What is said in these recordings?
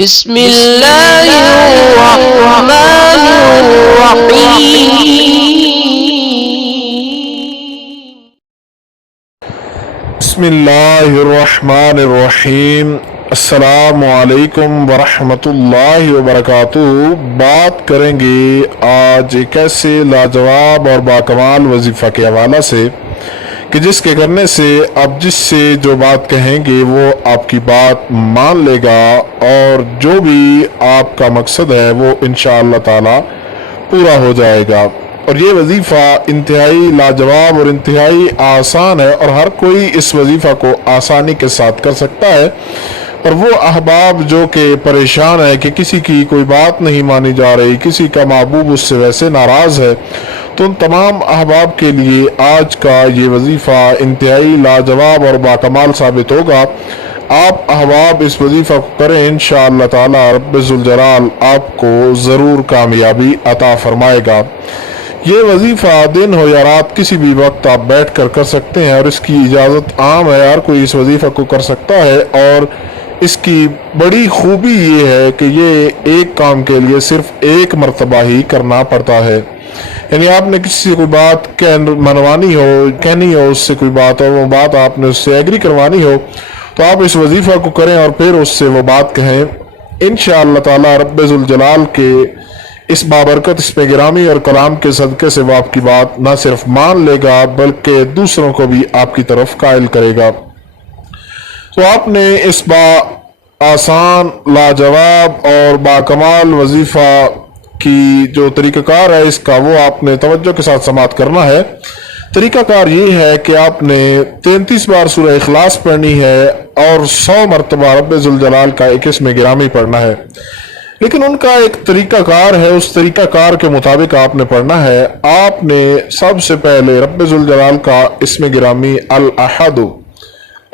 بسم اللہ الرحمن الرحیم۔ بسم اللہ الرحمن الرحیم۔ السلام علیکم ورحمۃ اللہ وبرکاتہ۔ بات کریں گے آج ایک ایسے لاجواب اور باکمال وظیفہ کے حوالے سے کہ جس کے کرنے سے آپ جس سے جو بات کہیں گے وہ آپ کی بات مان لے گا اور جو بھی آپ کا مقصد ہے وہ انشاءاللہ تعالی پورا ہو جائے گا۔ اور یہ وظیفہ انتہائی لاجواب اور انتہائی آسان ہے اور ہر کوئی اس وظیفہ کو آسانی کے ساتھ کر سکتا ہے۔ اور وہ احباب جو کہ پریشان ہے کہ کسی کی کوئی بات نہیں مانی جا رہی، کسی کا محبوب اس سے ویسے ناراض ہے، تو ان تمام احباب کے لیے آج کا یہ وظیفہ انتہائی لاجواب اور باکمال ثابت ہوگا۔ آپ احباب اس وظیفہ کو کریں، انشاءاللہ تعالی رب ذوالجلال آپ کو ضرور کامیابی عطا فرمائے گا۔ یہ وظیفہ دن ہو یا رات کسی بھی وقت آپ بیٹھ کر کر سکتے ہیں اور اس کی اجازت عام ہے، ہر کوئی اس وظیفہ کو کر سکتا ہے۔ اور اس کی بڑی خوبی یہ ہے کہ یہ ایک کام کے لیے صرف ایک مرتبہ ہی کرنا پڑتا ہے، یعنی آپ نے کسی سے کوئی بات منوانی ہو، کہنی ہو، اس سے کوئی بات ہو، وہ بات آپ نے اس سے ایگری کروانی ہو تو آپ اس وظیفہ کو کریں اور پھر اس سے وہ بات کہیں۔ انشاءاللہ تعالی رب ذوالجلال کے اس بابرکت اسم گرامی اور کلام کے صدقے سے وہ آپ کی بات نہ صرف مان لے گا بلکہ دوسروں کو بھی آپ کی طرف قائل کرے گا۔ تو آپ نے اس آسان، لاجواب اور باکمال وظیفہ کی جو طریقہ کار ہے اس کا وہ آپ نے توجہ کے ساتھ سماعت کرنا ہے۔ طریقہ کار یہ ہے کہ آپ نے 33 بار سورہ اخلاص پڑھنی ہے اور 100 مرتبہ رب ذوالجلال کا ایک اسم گرامی پڑھنا ہے، لیکن ان کا ایک طریقہ کار ہے، اس طریقہ کار کے مطابق آپ نے پڑھنا ہے۔ آپ نے سب سے پہلے رب ذوالجلال کا اسم گرامی الاحد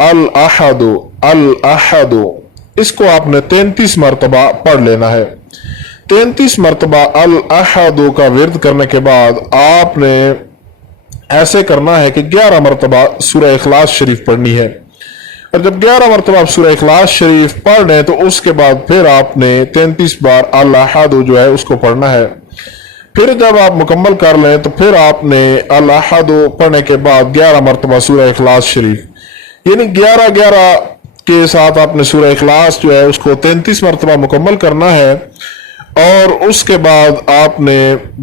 الاحد الاحد اس کو آپ نے 33 مرتبہ پڑھ لینا ہے۔ 33 مرتبہ الاحد کا ورد کرنے کے بعد آپ نے ایسے کرنا ہے کہ 11 مرتبہ سورہ اخلاص شریف پڑھنی ہے، اور جب 11 مرتبہ آپ سورہ اخلاص شریف پڑھ لیں تو اس کے بعد پھر آپ نے 33 بار الاحد جو ہے اس کو پڑھنا ہے۔ پھر جب آپ مکمل کر لیں تو پھر آپ نے الاحد پڑھنے کے بعد 11 مرتبہ سورہ اخلاص شریف، یعنی 11 کے ساتھ آپ نے سورہ اخلاص جو ہے اس کو 33 مرتبہ مکمل کرنا ہے۔ اور اس کے بعد آپ نے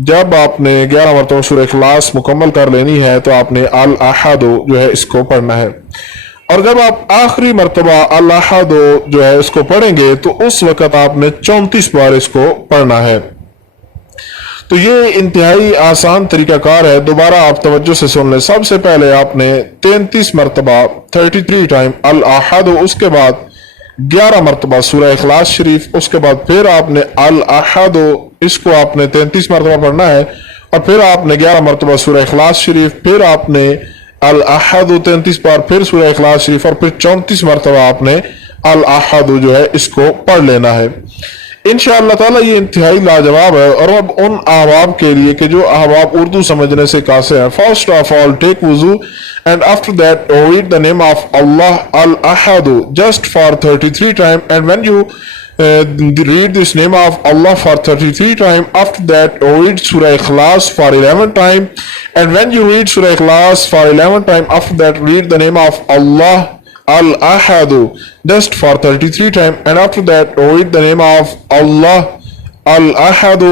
جب آپ نے 11 مرتبہ سورہ اخلاص مکمل کر لینی ہے تو آپ نے الاحد جو ہے اس کو پڑھنا ہے۔ اور جب آپ آخری مرتبہ الاحد جو ہے اس کو پڑھیں گے تو اس وقت آپ نے 34 بار اس کو پڑھنا ہے۔ تو یہ انتہائی آسان طریقہ کار ہے، دوبارہ آپ توجہ سے سن لیں۔ سب سے پہلے آپ نے 33 مرتبہ 33 ٹائم الاحد، اس کے بعد 11 مرتبہ سورہ اخلاص شریف، اس کے بعد پھر آپ نے الاحد اس کو آپ نے 33 مرتبہ پڑھنا ہے، اور پھر آپ نے 11 مرتبہ سورہ اخلاص شریف، پھر آپ نے الاحد 33 بار، پھر سورہ اخلاص شریف، اور پھر 34 مرتبہ آپ نے الاحد جو ہے اس کو پڑھ لینا ہے۔ انشاءاللہ تعالی یہ انتہائی لاجواب ہے۔ اور اب ان احباب کے لیے کہ جو احباب اردو سمجھنے سے قاصر ہیں، first of all take wudu and after that read the name of Allah al-Ahad just for 33 times, and when you read this name of Allah for 33 times, after that read Surah Ikhlas for 11 times, and when you read Surah Ikhlas for 11 times, after that read the name of Allah Al-Ahad just for 33 times, and after that read the name of Allah Al-Ahad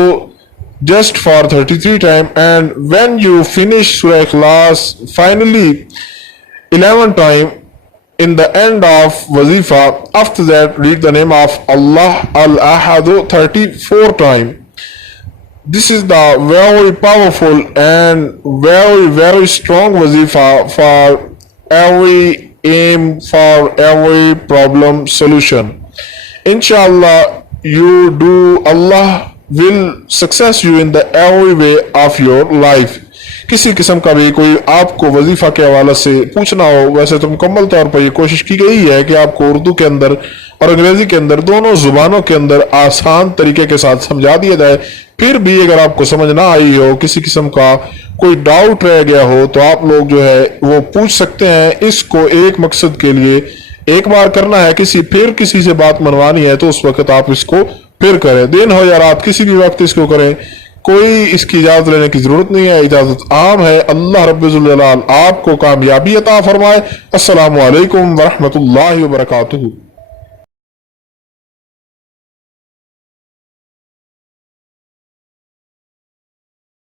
just for 33 times, and when you finish Surah Ikhlas finally 11 times in the end of wazifa, after that read the name of Allah Al-Ahad 34 times. This is the very powerful and very strong wazifa for every aim, for every problem solution. Inshallah you do, Allah will success you in the every way of your life. کسی قسم کا بھی کوئی آپ کو وظیفہ کے حوالے سے پوچھنا ہو، ویسے تو مکمل طور پر یہ کوشش کی گئی ہے کہ آپ کو اردو کے اندر اور انگریزی کے اندر دونوں زبانوں کے اندر آسان طریقے کے ساتھ سمجھا دیا جائے۔ پھر بھی اگر آپ کو سمجھ نہ آئی ہو، کسی قسم کا کوئی ڈاؤٹ رہ گیا ہو تو آپ لوگ جو ہے وہ پوچھ سکتے ہیں۔ اس کو ایک مقصد کے لیے ایک بار کرنا ہے، پھر کسی سے بات منوانی ہے تو اس وقت آپ اس کو پھر کریں، دن ہو یا رات کسی بھی وقت اس کو کریں، کوئی اس کی اجازت لینے کی ضرورت نہیں ہے، اجازت عام ہے۔ اللہ رب الجلال آپ کو کامیابی عطا فرمائے۔ السلام علیکم ورحمۃ اللہ وبرکاتہ۔